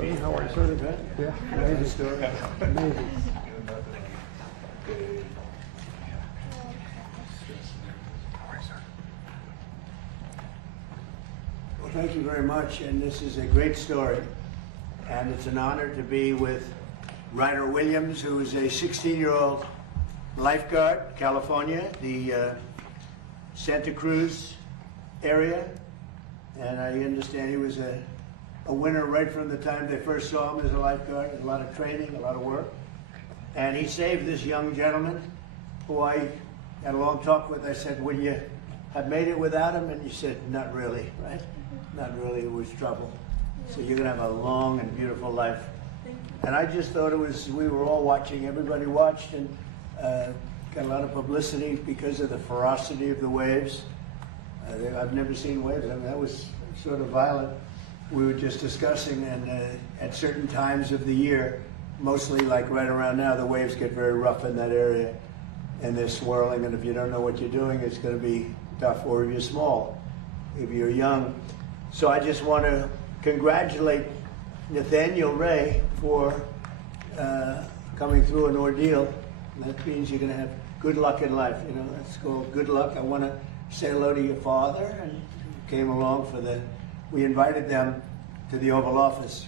Hey, how are you, sir? Yeah, amazing. Amazing. Well, thank you very much, and this is a great story, and it's an honor to be with Ryder Williams, who is a 16-year-old lifeguard, California, the Santa Cruz area, and I understand he was a winner right from the time they first saw him as a lifeguard. A lot of training, a lot of work, and he saved this young gentleman, who I had a long talk with. I said, would you have made it without him? And he said, not really, right? Not really, it was trouble. So you're gonna have a long and beautiful life. And I just thought it was, we were all watching, everybody watched, and got a lot of publicity because of the ferocity of the waves. I've never seen waves, I mean, that was sort of violent. We were just discussing, and at certain times of the year, mostly like right around now, the waves get very rough in that area, and they're swirling, and if you don't know what you're doing, it's gonna be tough, or if you're small, if you're young. So I just want to congratulate Nathaniel Ray for coming through an ordeal. That means you're going to have good luck in life. You know, that's called good luck. I want to say hello to your father, and came along for the. We invited them to the Oval Office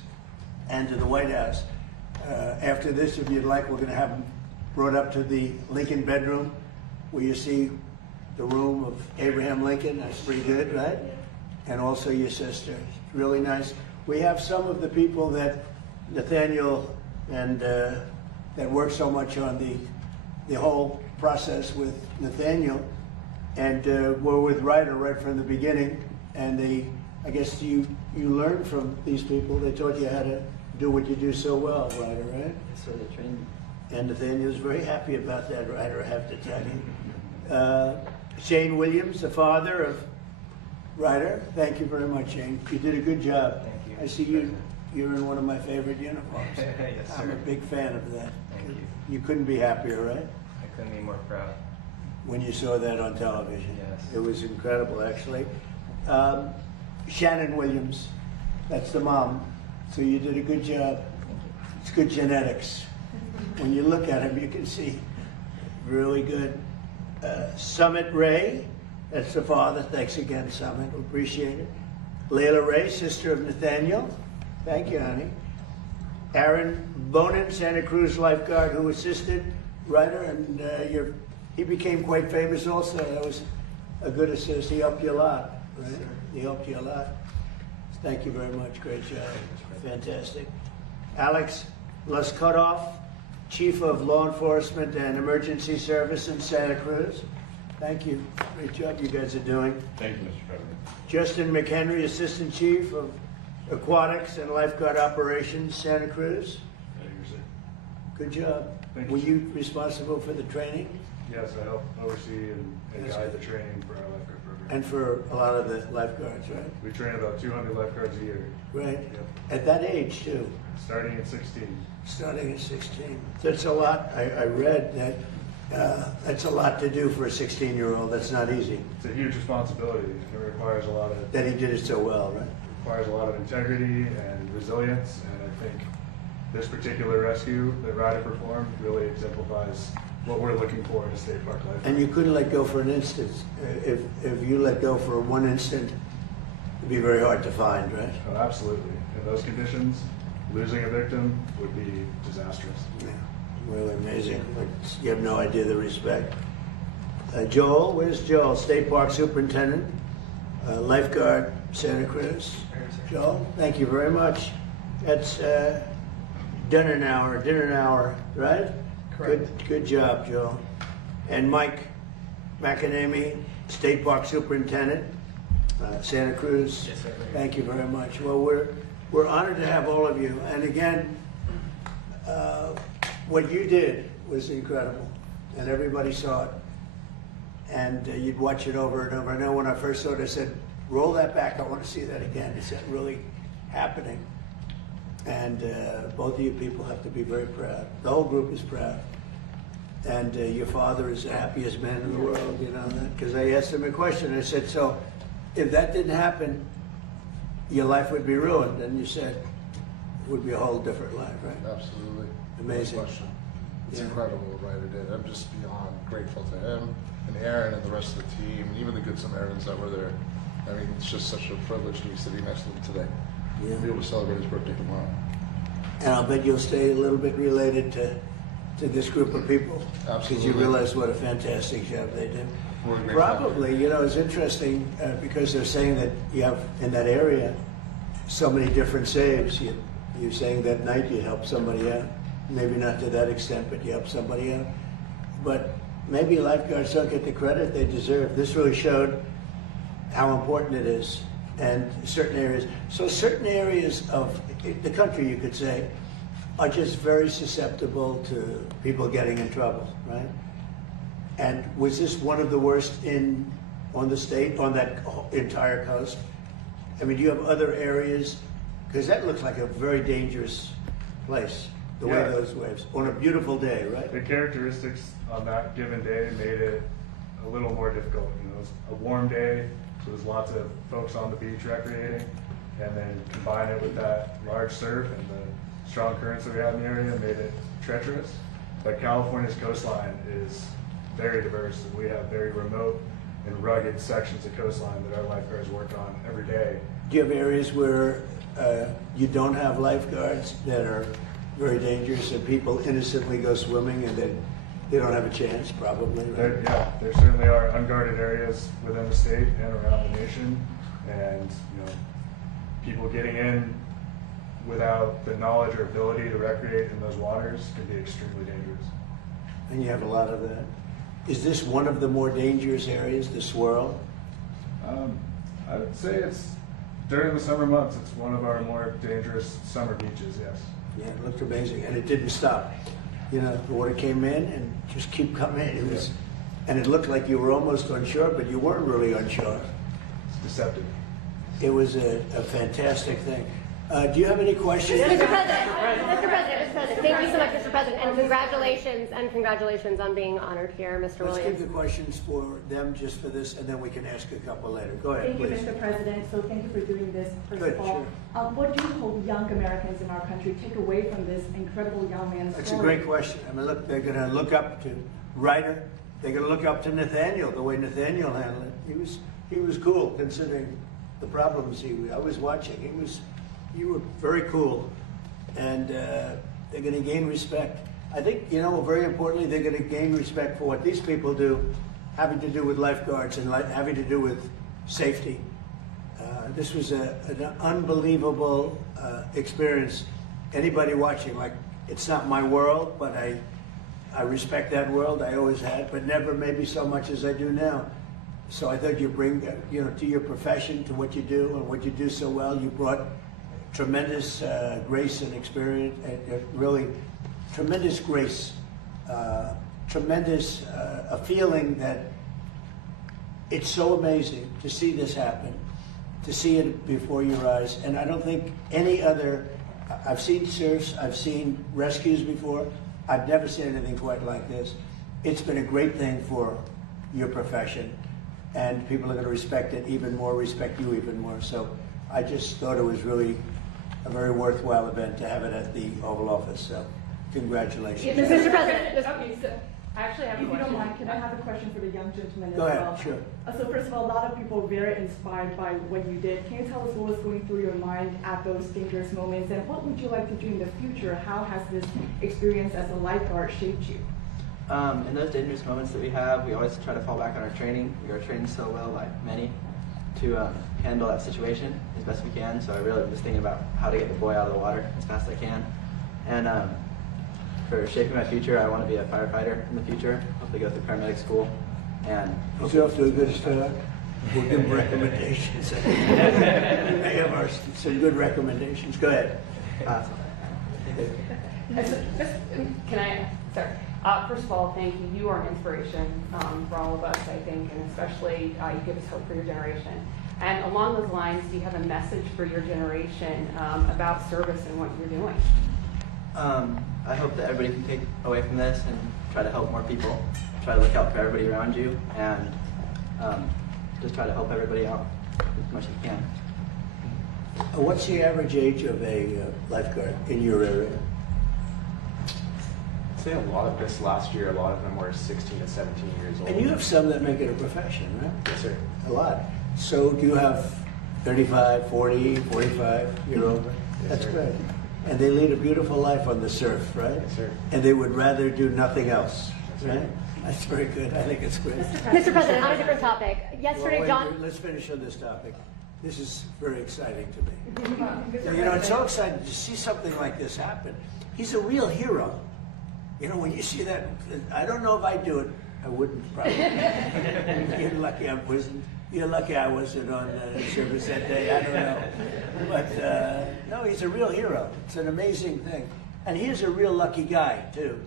and to the White House. After this, if you'd like, we're going to have them brought up to the Lincoln bedroom, where you see the room of Abraham Lincoln. That's pretty good, right? And also your sister. It's really nice. We have some of the people that Nathaniel and that worked so much on the whole process with Nathaniel, and were with Ryder right from the beginning. And I guess you learned from these people. They taught you how to do what you do so well, Ryder, right? So they trained me. And Nathaniel's very happy about that, Ryder, I have to tell you. Shane Williams, the father of Ryder, thank you very much, Shane. You did a good job. Thank you. I see you're in one of my favorite uniforms. Yes, sir. I'm a big fan of that. Thank you. You couldn't be happier, right? I couldn't be more proud. When you saw that on television. Yes. It was incredible, actually. Shannon Williams, that's the mom. So you did a good job. It's good genetics. When you look at him, you can see really good. Summit Ray, that's the father. Thanks again, Summit. Appreciate it. Layla Ray, sister of Nathaniel. Thank you, honey. Aaron Bonin, Santa Cruz lifeguard, who assisted Ryder, and he became quite famous also. That was a good assist. He helped you a lot, right? He helped you a lot. Thank you very much. Great job. Fantastic. Alex Luscutoff, Chief of Law Enforcement and Emergency Service in Santa Cruz. Thank you. Great job you guys are doing. Thank you, Mr. President. Justin McHenry, Assistant Chief of Aquatics and Lifeguard Operations, Santa Cruz. Thank you, sir. Good job. Thank you. Were you responsible for the training? Yes, I help oversee and That's guide good. the training for our lifeguard program. And for a lot of the lifeguards, right? We train about 200 lifeguards a year. Right. Yep. At that age, too. Starting at 16. Starting at 16. That's a lot. I read that that's a lot to do for a 16-year-old. That's not easy. It's a huge responsibility. It requires a lot of That he did it so well, right? requires a lot of integrity and resilience, and I think this particular rescue that Ryder performed really exemplifies what we're looking for in a state park lifeguard. And you couldn't let go for an instant. If you let go for one instant, it'd be very hard to find, right? Oh, absolutely. In those conditions, losing a victim would be disastrous. Yeah, really amazing. You have no idea the respect. Joel, where's Joel? State Park Superintendent, lifeguard, Santa Cruz. Joel, thank you very much. That's dinner hour, right? Correct. Good job, Joel. And Mike McAnamy, State Park Superintendent, Santa Cruz. Yes, sir. Thank you very much. Well, we're honored to have all of you. And again, what you did was incredible, and everybody saw it. And you'd watch it over and over. I know when I first saw it, I said, roll that back. I want to see that again. Is that really happening? And both of you people have to be very proud. The whole group is proud. And your father is the happiest man in the world, you know that? Because I asked him a question. I said, so if that didn't happen, your life would be ruined. And you said, it would be a whole different life, right? Absolutely. Amazing. No question. It's Yeah. incredible what Ryder did. I'm just beyond grateful to him and Aaron and the rest of the team, and even the Good Samaritans that were there. I mean, it's just such a privilege to be sitting next to him today. Yeah. Be able to celebrate his birthday tomorrow. And I'll bet you'll stay a little bit related to this group of people. Because you Absolutely. realize what a fantastic job they did. We're a great Probably, you know, it's interesting because they're saying that you have in that area so many different saves. You're saying that night you help somebody out. Maybe not to that extent, but you help somebody out. But maybe lifeguards don't get the credit they deserve. This really showed how important it is, and certain areas. So certain areas of the country, you could say, are just very susceptible to people getting in trouble, right? And was this one of the worst on the state, on that entire coast? I mean, do you have other areas? Because that looks like a very dangerous place, the way Yeah. those waves, on a beautiful day, right? The characteristics on that given day made it a little more difficult. You know, it was a warm day, so there's lots of folks on the beach recreating, and then combine it with that large surf and the strong currents that we have in the area made it treacherous. But California's coastline is very diverse, and we have very remote and rugged sections of coastline that our lifeguards work on every day. Do you have areas where you don't have lifeguards that are very dangerous and people innocently go swimming and they don't have a chance, probably, right? There certainly are unguarded areas within the state and around the nation, and you know, people getting in without the knowledge or ability to recreate in those waters can be extremely dangerous. And you have a lot of that. Is this one of the more dangerous areas, the swirl? I would say it's during the summer months. It's one of our more dangerous summer beaches. Yes. Yeah, it looked amazing, and it didn't stop. You know, the water came in and just keep coming. It was, and it looked like you were almost on shore, but you weren't really on shore. It's deceptive. It was a fantastic thing. Do you have any questions? Mr. President, thank you so much, Mr. President, and congratulations on being honored here, Mr. Let's keep Williams. the questions for them just for this, and then we can ask a couple later. Go ahead, Thank you, please. Mr. President. So thank you for doing this, first Good, of all. What do you hope young Americans in our country take away from this incredible young man's That's a story? great question. I mean, look, they're going to look up to Ryder. They're going to look up to Nathaniel, the way Nathaniel handled it. He was cool considering the problems I was watching. You were very cool, and they're going to gain respect. I think, you know, very importantly, they're going to gain respect for what these people do, having to do with lifeguards and having to do with safety. This was an unbelievable experience. Anybody watching, like, it's not my world, but I respect that world. I always had, but never maybe so much as I do now. So I thought you bring, you know, to your profession, to what you do and what you do so well, you brought tremendous grace and experience, and really tremendous grace, tremendous a feeling that it's so amazing to see this happen, to see it before your eyes. And I don't think any other, I've seen surfs, I've seen rescues before, I've never seen anything quite like this. It's been a great thing for your profession, and people are going to respect it even more, respect you even more. So I just thought it was really a very worthwhile event to have it at the Oval Office. So congratulations. Mr. President, Okay, so I actually have a If you don't question. mind, can I have a question for the young gentleman as Go ahead, well? sure. So first of all, a lot of people are very inspired by what you did. Can you tell us what was going through your mind at those dangerous moments, and what would you like to do in the future? How has this experience as a lifeguard shaped you? In those dangerous moments that we have, we always try to fall back on our training. We are trained so well by many to handle that situation as best we can. So I really was thinking about how to get the boy out of the water as fast as I can. And for shaping my future, I want to be a firefighter in the future. Hopefully go through paramedic school. And He's off to a good start. We'll give him recommendations. They have some good recommendations. Go ahead. Can I, sorry. First of all, thank you. You are an inspiration for all of us, I think, and especially you give us hope for your generation. And along those lines, do you have a message for your generation about service and what you're doing? I hope that everybody can take away from this and try to help more people. Try to look out for everybody around you, and just try to help everybody out as much as you can. What's the average age of a lifeguard in your area? I'd say a lot of this last year, a lot of them were 16 to 17 years old. And you have some that make it a profession, right? Yes, sir. A lot. So do you have 35, 40, 45-year-old? That's sir. good. And they lead a beautiful life on the surf, right? Yes, sir. And they would rather do nothing else, Yes, sir. right? That's very good. I think it's great. Mr. President, on a different topic. Yesterday, Well, wait, John. let's finish on this topic. This is very exciting to me. Mr. You know, it's so President, exciting to see something like this happen. He's a real hero. You know, when you see that, I don't know if I'd do it. I wouldn't probably. You're lucky I wasn't on service that day. I don't know. But no, he's a real hero. It's an amazing thing. And he's a real lucky guy, too.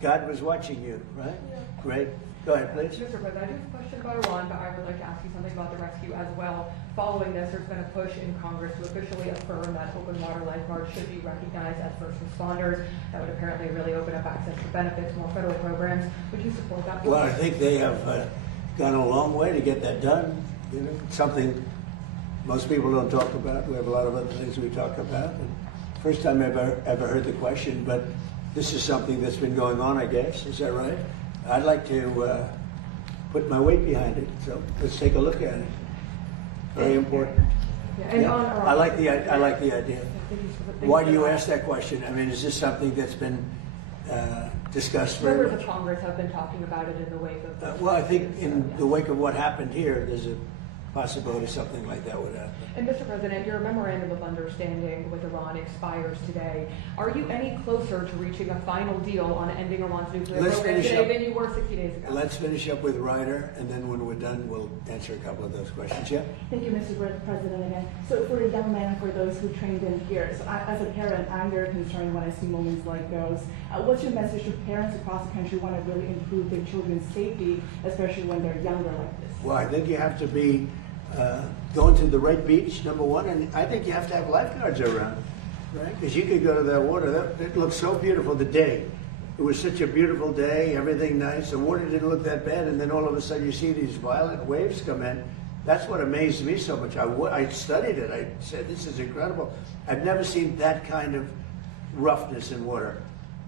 God was watching you, right? Yeah. Great. Go ahead, please. Mr. President, I do have a question about Iran, but I would like to ask you something about the rescue as well. Following this, there's been a push in Congress to officially affirm that open water lifeguards should be recognized as first responders. That would apparently really open up access to benefits, more federal programs. Would you support that? Well, I think they have gone a long way to get that done. You know, something most people don't talk about. We have a lot of other things we talk about. And first time I've ever heard the question, but this is something that's been going on, I guess. Is that right? I'd like to put my weight behind it. So let's take a look at it. Very important. Yeah, and on Iran, I like the idea. Thank you Why do for you that. ask that question? I mean, is this something that's been discussed very Members much? of Congress have been talking about it in the wake of the Well, I think in the wake of what happened here, there's a possibility something like that would happen. And Mr. President, your memorandum of understanding with Iran expires today. Are you any closer to reaching a final deal on ending Iran's nuclear Let's program finish today up. than you were 60 days ago? Let's finish up with Ryder, and then when we're done, we'll answer a couple of those questions. Yeah? Thank you, Mr. President, again. So for the young man, for those who trained in here, so as a parent, I'm very concerned when I see moments like those. What's your message to parents across the country who want to really improve their children's safety, especially when they're younger like this? Well, I think you have to be going to the right beach, number one, and I think you have to have lifeguards around, right? Because you could go to that water. It looked so beautiful the day. It was such a beautiful day, everything nice. The water didn't look that bad, and then all of a sudden you see these violent waves come in. That's what amazed me so much. I studied it. I said, this is incredible. I've never seen that kind of roughness in water.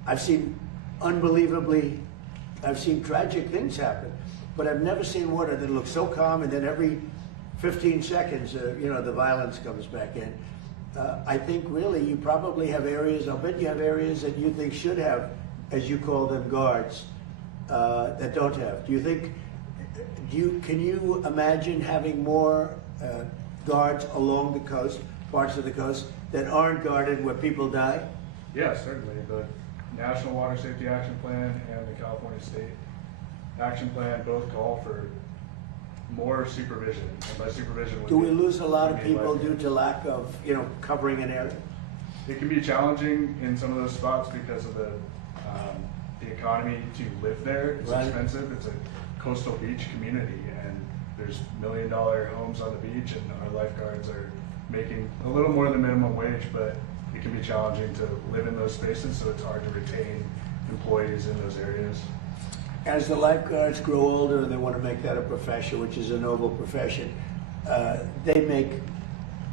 I've seen tragic things happen, but I've never seen water that looks so calm, and then every 15 seconds, the violence comes back in. I think really you probably have areas, I'll bet you have areas that you think should have, as you call them, guards, that don't have. Can you imagine having more guards along the coast, parts of the coast, that aren't guarded where people die? Yes, certainly. The National Water Safety Action Plan and the California State Action Plan both call for more supervision. And by supervision, Do we lose a lot of we mean people like- due to lack of, covering an area? It can be challenging in some of those spots because of the economy to live there. It's Right. expensive. It's a coastal beach community, and there's $1 million homes on the beach, and our lifeguards are making a little more than minimum wage, but it can be challenging to live in those spaces, so it's hard to retain employees in those areas. As the lifeguards grow older and they want to make that a profession, which is a noble profession, they make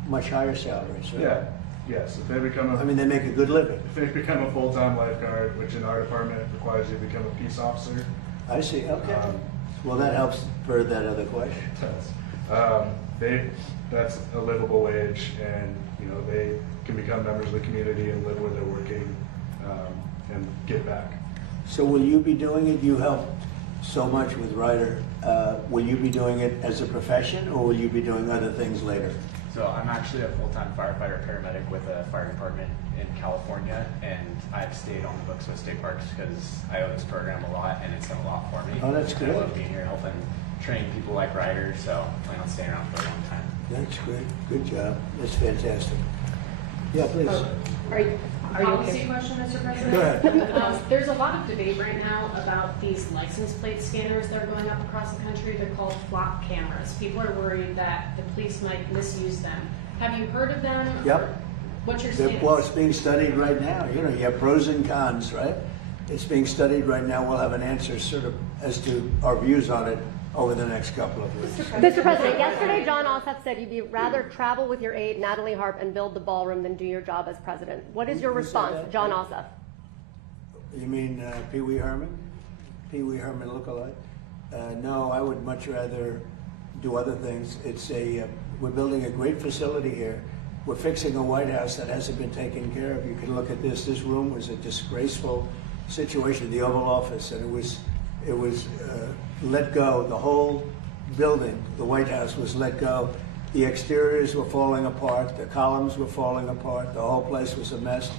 much higher salaries, right? Yeah. Yes. If they become I mean, they make a good living. if they become a full-time lifeguard, which in our department requires you to become a peace officer, I see, okay. Well, that helps for that other question. that's a livable wage, and they can become members of the community and live where they're working, and give back. So will you be doing it? You helped so much with Ryder. Will you be doing it as a profession, or will you be doing other things later? So I'm actually a full-time firefighter paramedic with a fire department in California, and I've stayed on the books with state parks because I owe this program a lot, and it's done a lot for me. Oh, that's I good. love being here, helping train people like Ryder, so I plan on staying around for a long time. That's great. Good job. That's fantastic. Yeah, please. Are you Policy okay? question, Mr. President? Go ahead. There's a lot of debate right now about these license plate scanners that are going up across the country. They're called flop cameras. People are worried that the police might misuse them. Have you heard of them? Yep. What's your stance? Well, it's being studied right now. You have pros and cons, right? It's being studied right now. We'll have an answer sort of as to our views on it over the next couple of weeks. Mr. President, yesterday John Ossoff said you'd rather travel with your aide, Natalie Harp, and build the ballroom than do your job as president. What is your Who said response, that? John Ossoff? You mean Pee Wee Herman? Pee Wee Herman lookalike? No, I would much rather do other things. We're building a great facility here. We're fixing a White House that hasn't been taken care of. You can look at this. This room was a disgraceful situation, the Oval Office, and it was let go. The whole building, the White House, was let go. The exteriors were falling apart. The columns were falling apart. The whole place was a mess.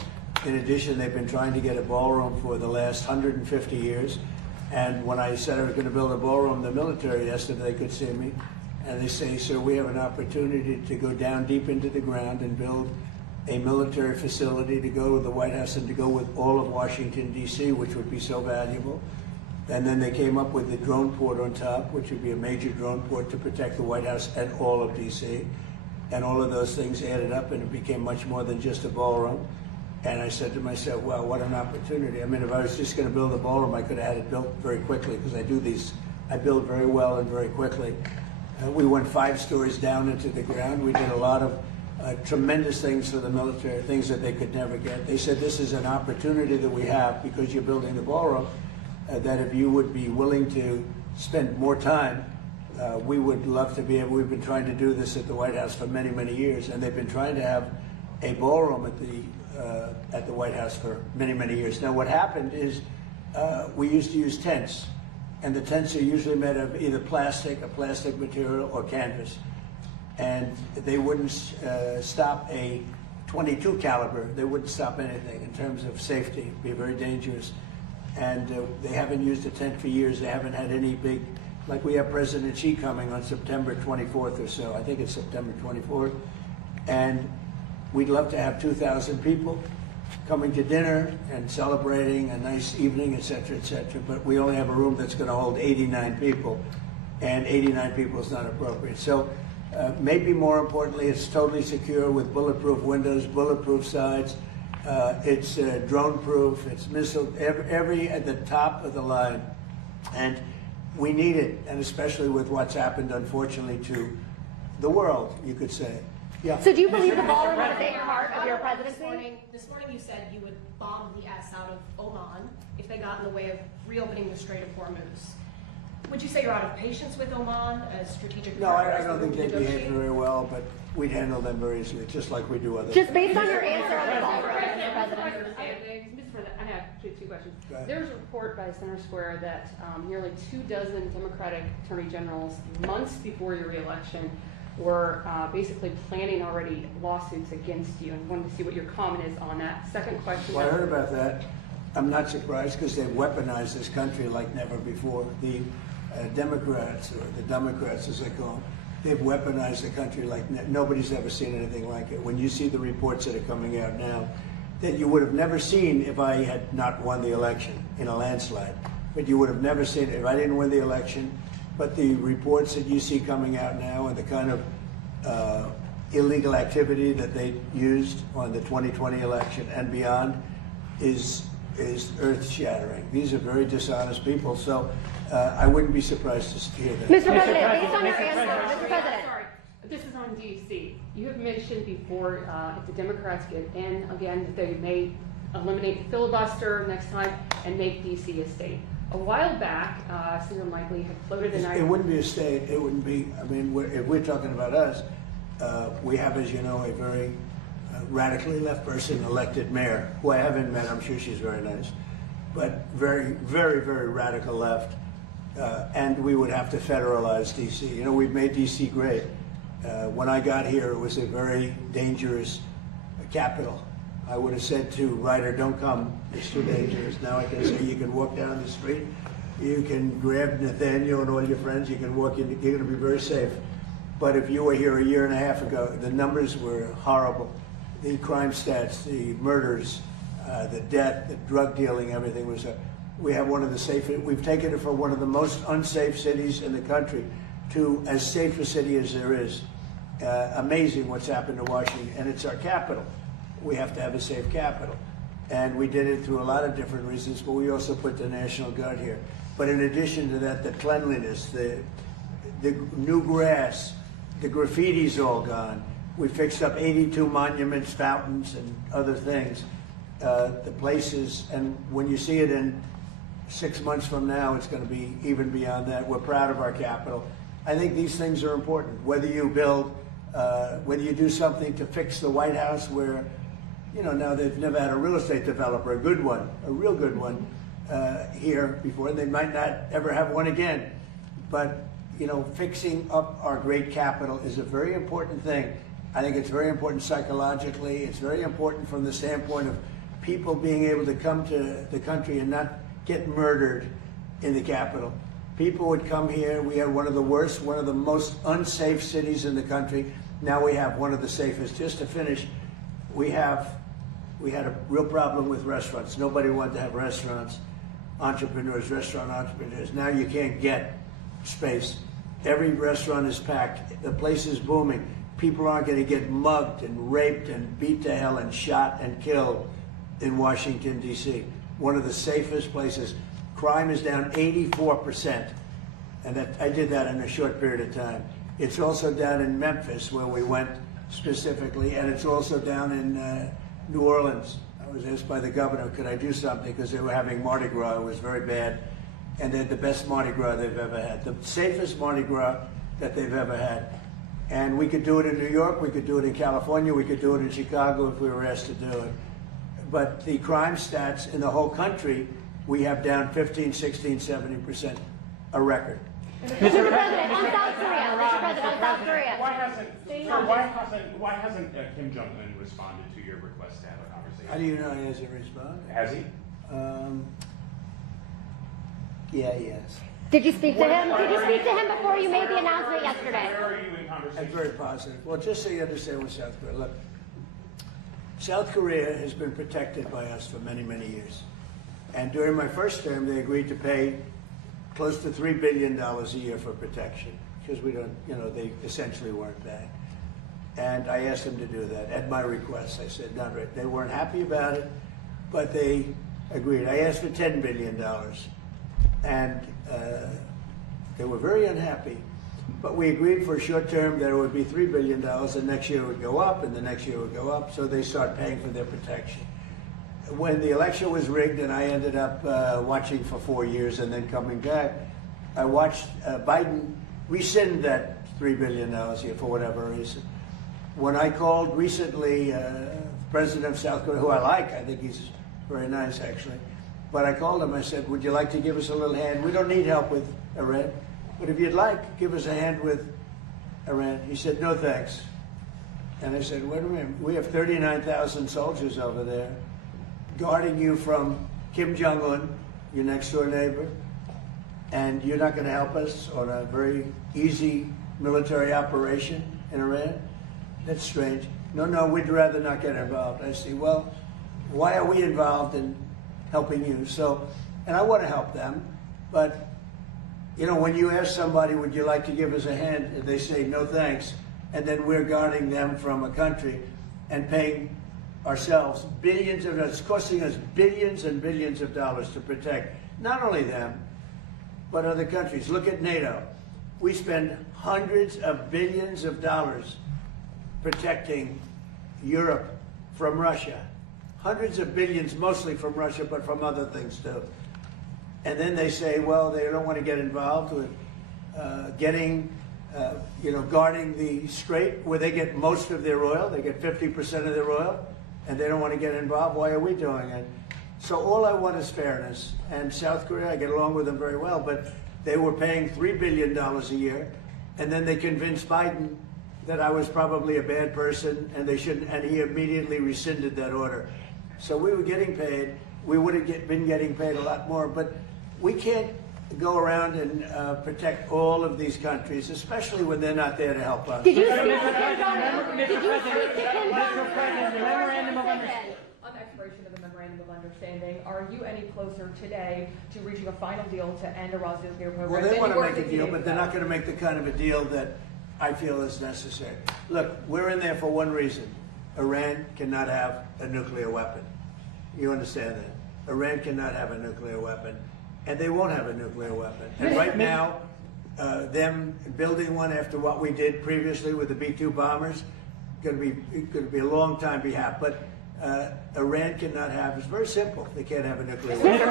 In addition, they've been trying to get a ballroom for the last 150 years. And when I said I was going to build a ballroom, the military asked if they could see me. And they say, sir, we have an opportunity to go down deep into the ground and build a military facility to go with the White House and to go with all of Washington, D.C., which would be so valuable. And then they came up with the drone port on top, which would be a major drone port to protect the White House and all of D.C. And all of those things added up, and it became much more than just a ballroom. And I said to myself, wow, what an opportunity. I mean, if I was just going to build a ballroom, I could have had it built very quickly, because I build very well and very quickly. We went 5 stories down into the ground. We did a lot of tremendous things for the military, things that they could never get. They said, this is an opportunity that we have because you're building the ballroom, that if you would be willing to spend more time, we would love to be able. We've been trying to do this at the White House for many, many years, and they've been trying to have a ballroom at the White House for many, many years. Now, what happened is we used to use tents, and the tents are usually made of either a plastic material, or canvas. And they wouldn't stop a .22 caliber. They wouldn't stop anything in terms of safety. It'd be very dangerous. And they haven't used a tent for years. They haven't had any big, like we have President Xi coming on September 24th or so. I think it's September 24th. And we'd love to have 2,000 people coming to dinner and celebrating a nice evening, et cetera, but we only have a room that's going to hold 89 people, and 89 people is not appropriate. So maybe more importantly, it's totally secure with bulletproof windows, bulletproof sides. It's drone-proof, it's missile, every at the top of the line. And we need it, and especially with what's happened, unfortunately, to the world, you could say. Yeah. So do you believe the ballroom is a big part of your presidency? This morning you said you would bomb the S out of Oman if they got in the way of reopening the Strait of Hormuz. Would you say you're out of patience with Oman as strategic No, partners? I don't think they behave very well, but we'd handle them very easily, just like we do others. Just based on your answer on the ballroom, Mr. President. Mr. President, I have two questions. Go ahead. There was a report by Center Square that nearly 24 Democratic attorney generals, months before your reelection, were basically planning already lawsuits against you, and wanted to see what your comment is on that. Second question. Well, I heard about that. I'm not surprised, because they've weaponized this country like never before. The Democrats, or the Democrats as they call them, they've weaponized the country like nobody's ever seen anything like it. When you see the reports that are coming out now, that you would have never seen if I had not won the election in a landslide. But you would have never seen it if I didn't win the election. But the reports that you see coming out now, and the kind of illegal activity that they used on the 2020 election and beyond is earth-shattering. These are very dishonest people, so I wouldn't be surprised to hear that. Mr. President, based on your answer, Mr. President. Sorry, this is on D.C. You have mentioned before if the Democrats get in again, that they may eliminate the filibuster next time and make D.C. a state. A while back, Senator Michael had floated an idea. It wouldn't be a state. It wouldn't be. I mean, if we're talking about us, we have, as you know, a very radically left person elected mayor, who I haven't met. I'm sure she's very nice, but very, very, very radical left. And we would have to federalize D.C. You know, we've made D.C. great. When I got here, it was a very dangerous capital. I would have said to Ryder, don't come, it's too dangerous. Now I can say you can walk down the street, you can grab Nathaniel and all your friends, you can walk in, you're going to be very safe. But if you were here a year and a half ago, the numbers were horrible. The crime stats, the murders, the death, the drug dealing, everything was, we have one of the safest, we've taken it from one of the most unsafe cities in the country to as safe a city as there is. Amazing what's happened to Washington, and it's our capital. We have to have a safe capital. And we did it through a lot of different reasons, but we also put the National Guard here. But in addition to that, the cleanliness, the new grass, the graffiti's all gone. We fixed up 82 monuments, fountains, and other things. The places, and when you see it in 6 months from now, it's going to be even beyond that. We're proud of our capital. I think these things are important. Whether you build, whether you do something to fix the White House, where, you know, now they've never had a real estate developer, a good one, a real good one, here before. They might not ever have one again. But, you know, fixing up our great capital is a very important thing. I think it's very important psychologically. It's very important from the standpoint of people being able to come to the country and not get murdered in the capital. People would come here. We had one of the worst, one of the most unsafe cities in the country. Now we have one of the safest. Just to finish, we had a real problem with restaurants. Nobody wanted to have restaurants, entrepreneurs, restaurant entrepreneurs. Now you can't get space. Every restaurant is packed. The place is booming. People aren't going to get mugged and raped and beat to hell and shot and killed in Washington, D.C. One of the safest places. Crime is down 84%. And I did that in a short period of time. It's also down in Memphis, where we went specifically, and it's also down in New Orleans. I was asked by the governor, could I do something, because they were having Mardi Gras. It was very bad. And they had the best Mardi Gras they've ever had, the safest Mardi Gras that they've ever had. And we could do it in New York, we could do it in California, we could do it in Chicago if we were asked to do it. But the crime stats in the whole country, we have down 15, 16, 70%, a record. Mr. President, on South Korea. Mr. President, on South Korea. Why hasn't Kim Jong-un responded to your request to have a conversation? How do you know he hasn't responded? Has he? Yeah, he has. Did you speak to him? Did you speak to him before you made the announcement yesterday? Where are you in conversation? I'm very positive. Well, just so you understand with South Korea, look, South Korea has been protected by us for many, many years. And during my first term, they agreed to pay close to $3 billion a year for protection, because we don't, you know, they essentially weren't paying. And I asked them to do that at my request. I said, not right. They weren't happy about it, but they agreed. I asked for $10 billion, and they were very unhappy. But we agreed for a short term that it would be $3 billion, and next year it would go up, and the next year it would go up, so they start paying for their protection. When the election was rigged and I ended up watching for 4 years and then coming back, I watched Biden rescind that $3 billion here for whatever reason. When I called recently President of South Korea, who I like, I think he's very nice actually, but I called him, I said, would you like to give us a little hand? We don't need help with Iran, but if you'd like, give us a hand with Iran. He said, no thanks. And I said, wait a minute, we have 39,000 soldiers over there guarding you from Kim Jong-un, your next door neighbor, and you're not going to help us on a very easy military operation in Iran? That's strange. No, we'd rather not get involved. I say, well, why are we involved in helping you? So, and I want to help them, but, you know, when you ask somebody, would you like to give us a hand, and they say, no thanks, and then we're guarding them from a country and paying ourselves billions of dollars, it's costing us billions and billions of dollars to protect not only them, but other countries. Look at NATO. We spend hundreds of billions of dollars protecting Europe from Russia. Hundreds of billions, mostly from Russia, but from other things too. And then they say, well, they don't want to get involved with guarding the Strait, where they get most of their oil. They get 50% of their oil, and they don't want to get involved. Why are we doing it? So all I want is fairness. And South Korea, I get along with them very well, but they were paying $3 billion a year, and then they convinced Biden that I was probably a bad person, and they shouldn't, and he immediately rescinded that order. So we were getting paid. We would have been getting paid a lot more, but we can't go around and protect all of these countries, especially when they're not there to help us. Did you speak to Kim Jong-un? Did you speak to Kim Jong-un? On the expiration of the memorandum of understanding, are you any closer today to reaching a final deal to end Iran's nuclear program? Well, they want to make a deal, but they're not going to make the kind of a deal that I feel is necessary. Look, we're in there for one reason. Iran cannot have a nuclear weapon. You understand that? Iran cannot have a nuclear weapon, and they won't have a nuclear weapon. And right now, them building one after what we did previously with the B-2 bombers. Going to be a long time behalf, but Iran cannot have. It's very simple. They can't have a nuclear weapon.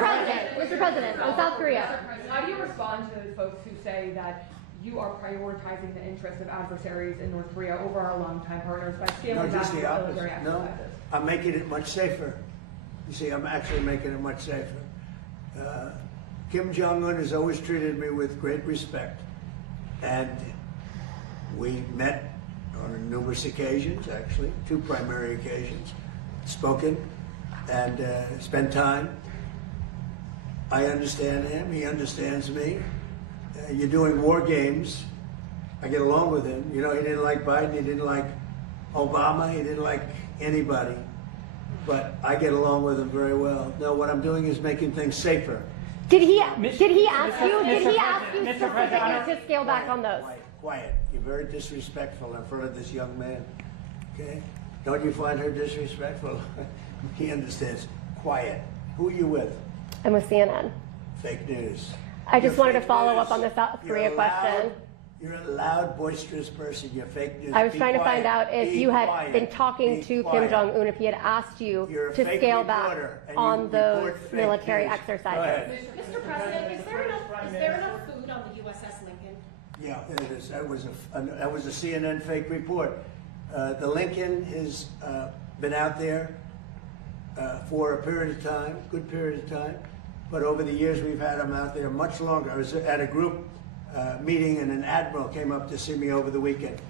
Mr. President, on South Korea. How do you respond to folks who say that you are prioritizing the interests of adversaries in North Korea over our longtime partners by scaling back the military exercises? No, I'm making it much safer. You see, I'm actually making it much safer. Kim Jong-un has always treated me with great respect, and we met on numerous occasions, actually, 2 primary occasions, spoken and spent time. I understand him, he understands me. You're doing war games. I get along with him. You know, he didn't like Biden, he didn't like Obama, he didn't like anybody. But I get along with him very well. No, what I'm doing is making things safer. Did he ask you specifically to scale back on those? Quiet. You're very disrespectful in front of this young man. Okay? Don't you find her disrespectful? He understands. Quiet. Who are you with? I'm with CNN. Fake news. I just wanted to follow up on the South Korea question. You're a loud, boisterous person. You're fake news. I was trying to find out if you had been talking to Kim Jong-un, if he had asked you to scale back on those military exercises. Mr. President, is there enough food on the USS Lincoln? Yeah, it is. That was a CNN fake report. The Lincoln has been out there for a period of time, good period of time. But over the years, we've had them out there much longer. I was at a group meeting, and an admiral came up to see me over the weekend.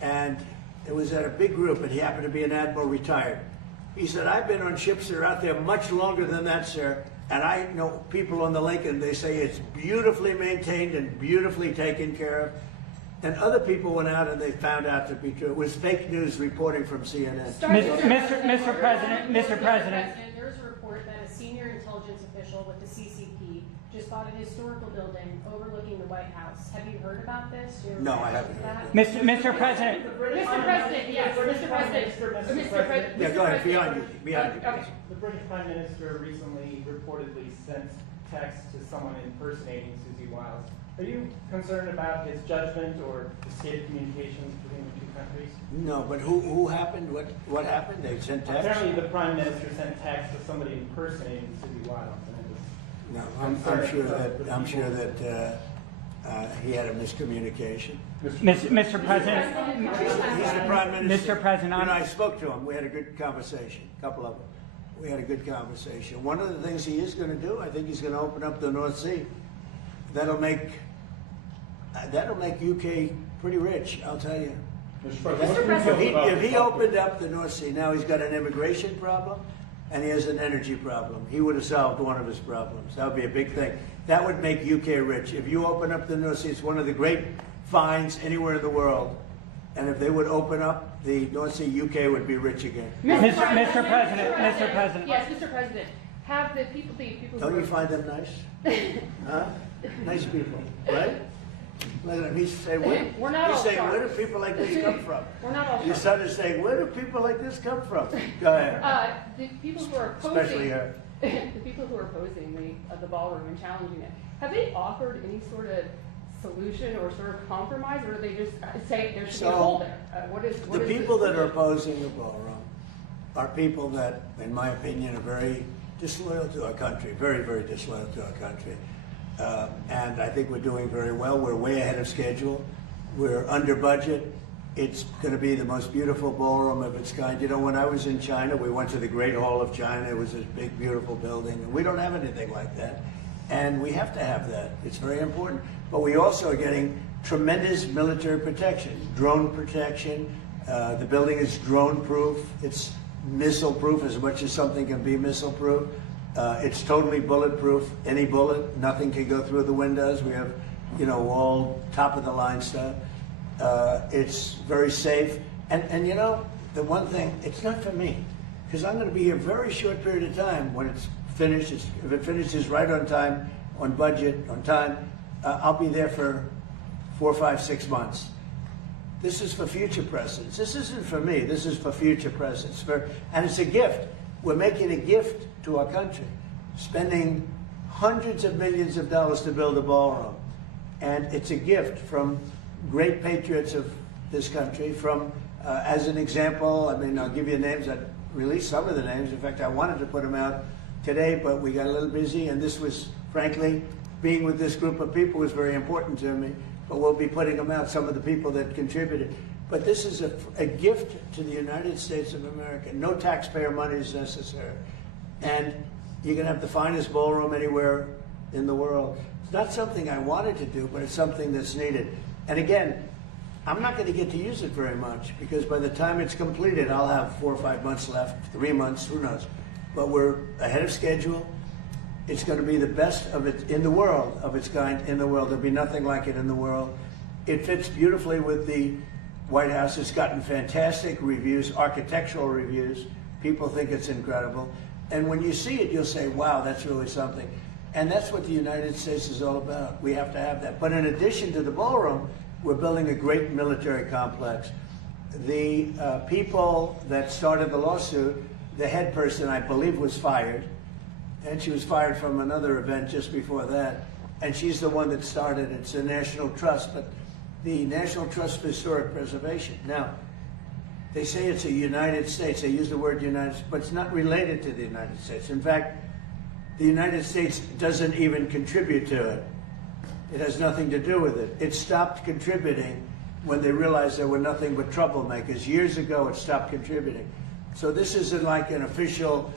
And it was at a big group, and he happened to be an admiral retired. He said, I've been on ships that are out there much longer than that, sir. And I know people on the Lincoln, they say it's beautifully maintained and beautifully taken care of. And other people went out and they found out to be true. It was fake news reporting from CNN. Mr. President. There's a report that a senior intelligence official with the CCP just bought an historical building overlooking the White House. Have you heard about this? No, I haven't heard Mr. President. Mr. President, yes. Mr. President. Yeah, go ahead. Beyond you. Okay. The British Prime Minister recently reportedly sent text to someone impersonating Susie Wiles. Are you concerned about his judgment or the state of communications between the 2 countries? No, but who happened? What happened? They sent text? Apparently the Prime Minister sent text to somebody impersonating Susie Wiles. No, I'm sure that he had a miscommunication. Mr. President. He's the Prime Minister. Mr. President. You know, I spoke to him. We had a good conversation. A couple of them. We had a good conversation. One of the things he is going to do, I think he's going to open up the North Sea. That'll make UK pretty rich, I'll tell you. If he opened up the North Sea, now he's got an immigration problem and he has an energy problem. He would have solved one of his problems. That would be a big thing. That would make UK rich. If you open up the North Sea, it's one of the great finds anywhere in the world. And if they would open up the North Sea, UK would be rich again. Mr. President. Yes, Mr. President. Have the people Don't you find them nice? Huh? Nice people, right? He's saying, where do people like this come from? We're not all Your son is saying, where do people like this come from? Go ahead. The people who are opposing, Especially her. the people who are opposing the ballroom and challenging it, have they offered any sort of solution or sort of compromise, or do they just say there should be a hole there? The people that are opposing the ballroom are people that, in my opinion, are very disloyal to our country, very, very disloyal to our country. And I think we're doing very well. We're way ahead of schedule. We're under budget. It's going to be the most beautiful ballroom of its kind. You know, when I was in China, we went to the Great Hall of China. It was this big, beautiful building. And we don't have anything like that. And we have to have that. It's very important. But we also are getting tremendous military protection, drone protection. The building is drone-proof. It's missile-proof as much as something can be missile-proof. It's totally bulletproof. Any bullet, nothing can go through the windows. We have, you know, all top-of-the-line stuff. It's very safe. And you know, the one thing, it's not for me, because I'm going to be here a very short period of time when it's finished. If it finishes right on time, on budget, on time, I'll be there for 4, 5, 6 months. This is for future presidents. This isn't for me. This is for future presidents. And it's a gift. We're making a gift to our country, spending hundreds of millions of dollars to build a ballroom. And it's a gift from great patriots of this country. From, as an example, I mean, I'll give you names. I released some of the names. In fact, I wanted to put them out today, but we got a little busy, and this was, frankly, being with this group of people was very important to me. But we'll be putting them out, some of the people that contributed. But this is a gift to the United States of America. No taxpayer money is necessary. And you can have the finest ballroom anywhere in the world. It's not something I wanted to do, but it's something that's needed. And again, I'm not going to get to use it very much, because by the time it's completed, I'll have 4 or 5 months left, 3 months, who knows. But we're ahead of schedule. It's going to be the best of it in the world, of its kind in the world. There'll be nothing like it in the world. It fits beautifully with the White House. It's gotten fantastic reviews, architectural reviews. People think it's incredible. And when you see it, you'll say, wow, that's really something. And that's what the United States is all about. We have to have that. But in addition to the ballroom, we're building a great military complex. The people that started the lawsuit, the head person, I believe, was fired. And she was fired from another event just before that. And she's the one that started it. It's a National Trust, but the National Trust for Historic Preservation. Now, they say it's a United States. They use the word United States, but it's not related to the United States. In fact, the United States doesn't even contribute to it. It has nothing to do with it. It stopped contributing when they realized there were nothing but troublemakers. Years ago, it stopped contributing. So this isn't like an official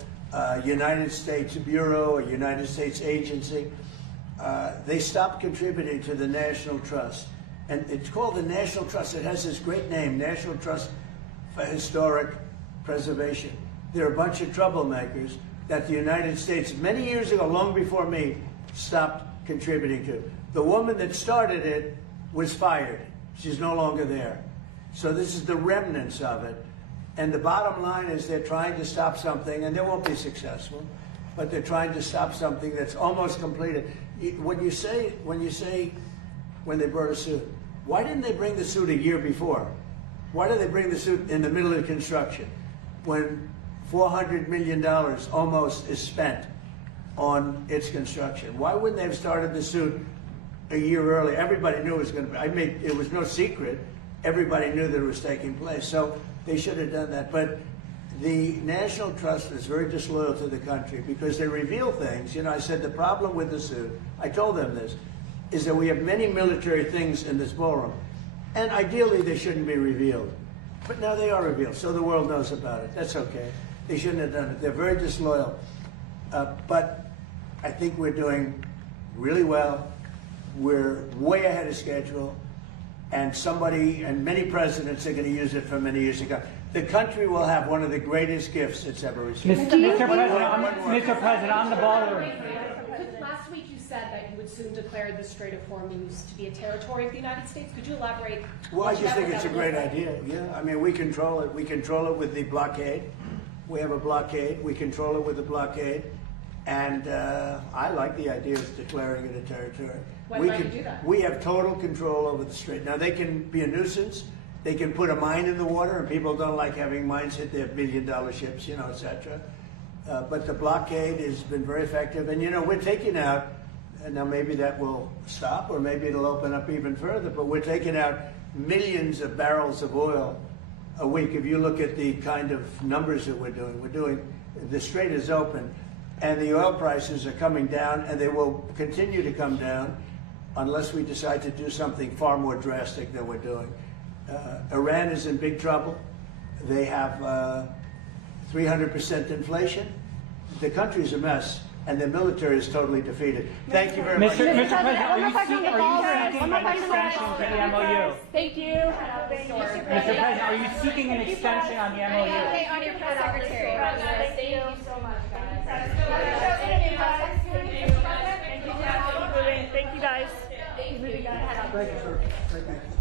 United States Bureau, a United States agency. They stopped contributing to the National Trust. And it's called the National Trust. It has this great name, National Trust for Historic Preservation. They're a bunch of troublemakers that the United States, many years ago, long before me, stopped contributing to. The woman that started it was fired. She's no longer there. So this is the remnants of it. And the bottom line is they're trying to stop something, and they won't be successful, but they're trying to stop something that's almost completed. When they brought a suit, why didn't they bring the suit a year before? Why did they bring the suit in the middle of construction when $400 million almost is spent on its construction? Why wouldn't they have started the suit a year early? Everybody knew it was going to be, it was no secret. Everybody knew that it was taking place. So they should have done that. But the National Trust is very disloyal to the country because they reveal things. You know, I said the problem with the suit, I told them this, is that we have many military things in this ballroom. And ideally, they shouldn't be revealed. But now they are revealed, so the world knows about it. That's okay. They shouldn't have done it. They're very disloyal. But I think we're doing really well. We're way ahead of schedule. And many presidents are going to use it for many years to come. The country will have one of the greatest gifts it's ever received. Mr. President, on the ballroom. Last week you said that you would soon declare the Strait of Hormuz to be a territory of the United States. Could you elaborate? Well, I just think it's a great idea. Yeah, I mean, we control it. We control it with the blockade. We have a blockade. We control it with the blockade. And I like the idea of declaring it a territory. When might you do that? We have total control over the strait. Now, they can be a nuisance. They can put a mine in the water, and people don't like having mines hit their billion-dollar ships, you know, etc. But the blockade has been very effective. And, you know, we're taking out, and now maybe that will stop, or maybe it'll open up even further, but we're taking out millions of barrels of oil a week. If you look at the kind of numbers that we're doing, the strait is open, and the oil prices are coming down, and they will continue to come down unless we decide to do something far more drastic than we're doing. Iran is in big trouble. They have 300% inflation. The country's a mess, and the military is totally defeated. Thank you very much. Mr. President, are you seeking an extension to the MOU? Thank you. Mr. President, are you seeking an extension on the MOU? On your press secretary. Thank you so much, guys. Thank you, guys. Thank you, sir. Thank you.